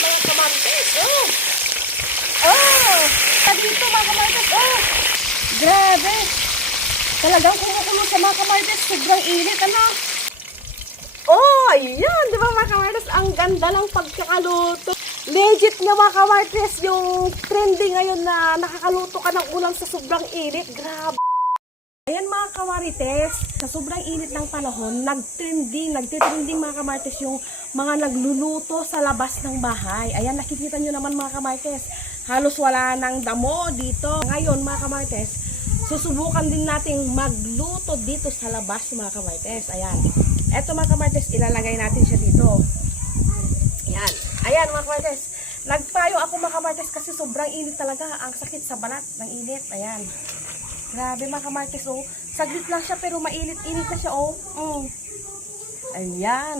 mga kamartes, oh. Oh, dito mga kamartes, oh. Grabe. Talagang kumukulo sa mga kamartes. Sobrang init, ano? Oh, ayan. Di ba mga kamartes? Ang ganda ng pagkakaluto. Legit nga mga kamartes, yung trending ngayon na nakakaluto ka ng ulam sa sobrang init. Grabe. Ayan mga kamarites, sa sobrang init ng panahon, nag-trending, nagtitrending mga kamarites yung mga nagluluto sa labas ng bahay. Ayan, nakikita nyo naman mga kamarites, halos wala ng damo dito. Ngayon mga kamarites, susubukan din nating magluto dito sa labas mga kamarites. Ayan, eto mga kamarites, ilalagay natin siya dito. Ayan, ayan mga kamarites, nagpayo ako mga kamarites kasi sobrang init talaga, ang sakit sa balat ng init. Ayan. Grabe mga kamarkes, oh. Saglit lang siya pero mainit-init na siya, oh. Mm. Ayan.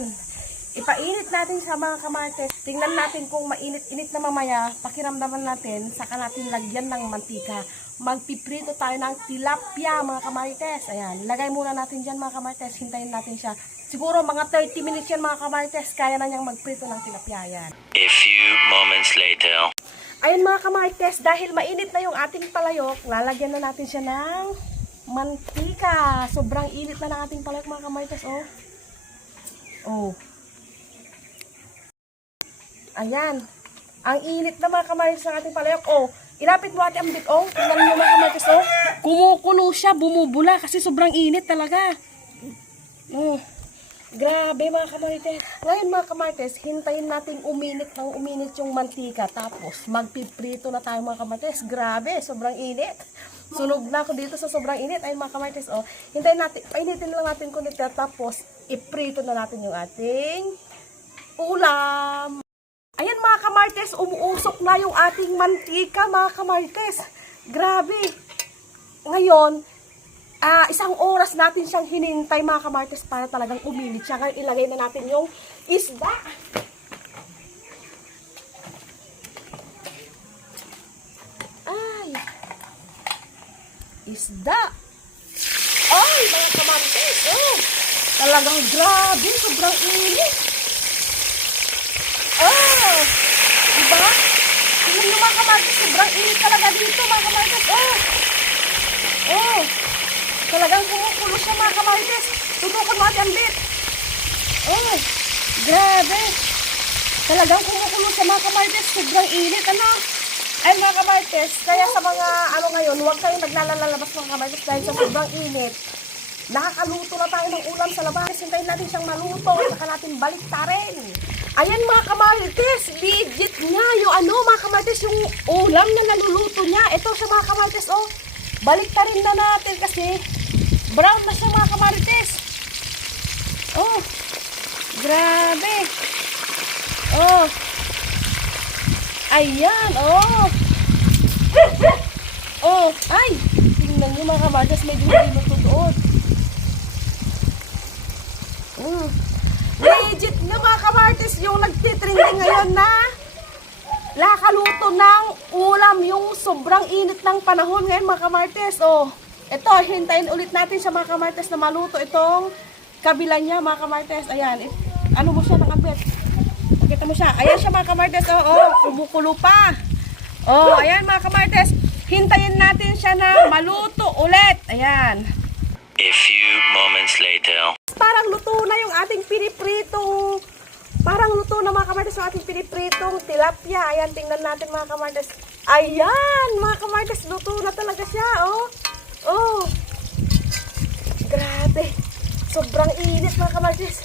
Ipainit natin sa mga kamarkes. Tingnan natin kung mainit-init na mamaya. Pakiramdaman natin, saka natin lagyan ng mantika. Magpiprito tayo ng tilapia, mga kamarkes. Ayan. Lagay muna natin dyan, mga kamarkes. Hintayin natin siya. Siguro mga 30 minutes yan, mga kamarkes. Kaya na niyang magprito ng tilapia. Ayan. A few moments later. Ayun mga kamartes, dahil mainit na yung ating palayok, lalagyan na natin siya ng mantika. Sobrang init na ng ating palayok mga kamartes, oh. Oh. Ayan. Ang init na mga kamartes ng ating palayok, oh. Ilapit mo ate ambit, oh. Tingnan mo mga kamartes, oh. Kumukulo siya, bumubula kasi sobrang init talaga. Oh. Grabe mga kamarites. Ngayon mga kamarites, hintayin nating uminit ng uminit yung mantika. Tapos magpiprito na tayo mga kamarites. Grabe, sobrang init. Sunog na ako dito sa sobrang init. Ayun mga kamarites, oh. Hintayin natin, painitin lang natin kunit tapos iprito na natin yung ating ulam. Ayan mga kamarites, umuusok na yung ating mantika mga kamarites. Grabe. Ngayon, Ah, isang oras natin siyang hinintay mga kamartes para talagang uminit siya. Ngayon ilagay na natin yung isda. Ay. Isda. Ay, mga kamartes. Oh. Talagang grabe. Sobrang init. Oh. Diba? Tingnan nyo mga kamartes. Sobrang init talaga dito mga kamartes. Oh. Oh. Talagang kumukulo siya mga kamarites. Tutukan mo at ambit. Oh, grabe. Talagang kumukulo siya mga kamarites. Sobrang init, ano? Ay mga kamarites, kaya sa mga ano ngayon, huwag kayong naglalalabas mga kamarites dahil sa sobrang init. Nakakaluto na tayo ng ulam sa labas. Hintayin natin siyang maluto at saka natin baliktarin. Ayan mga kamarites, legit niya yung ano mga kamarites, yung ulam na naluluto niya. Ito sa mga kamarites, oh. Baliktarin na natin kasi brown na siya mga kamarites. Oh, grabe. Oh. Ayan, oh. Oh, ay. Tingnan nyo mga kamarites, medyo hindi natutuot. Mm. Legit na mga kamarites yung nagtitrending ngayon na lakaluto ng ulam sobrang init ng panahon ngayon mga kamartes. Oh, ito, hintayin ulit natin sa mga kamartes na maluto itong kabila niya mga kamartes. Ayan, eh, ano mo siya ng ambet? Pakita mo siya. Ayan siya mga kamartes. Oh, oh, kumukulo pa. Oh, ayan mga kamartes. Hintayin natin siya na maluto ulit. Ayan. A few moments later. Parang luto na yung ating pinipritong Parang luto na mga kamartes yung ating pinipritong tilapia. Ayan, tingnan natin mga kamartes. Ayan, mga kamartes, luto na talaga siya, oh. Oh. Grabe. Sobrang init mga kamartes.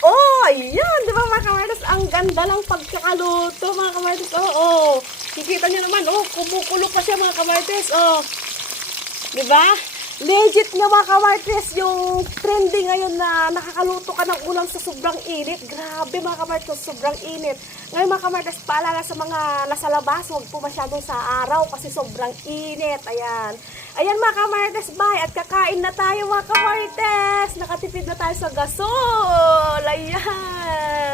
Oh, ayan, di ba mga kamartes? Ang ganda ng pagkakaluto mga kamartes. Oh, oh. Kikita niyo naman, oh, kumukulo pa siya mga kamartes. Oh. Di ba? Legit nga mga kamartes yung trending ngayon na nakakaluto ka ng ulam sa sobrang init. Grabe mga kamartes, sobrang init. Ngayon mga kamartes, paalala sa mga nasa labas, huwag po masyadong sa araw kasi sobrang init. Ayan. Ayan mga kamartes, bye. At kakain na tayo mga kamartes. Nakatipid na tayo sa gasol. Ayan.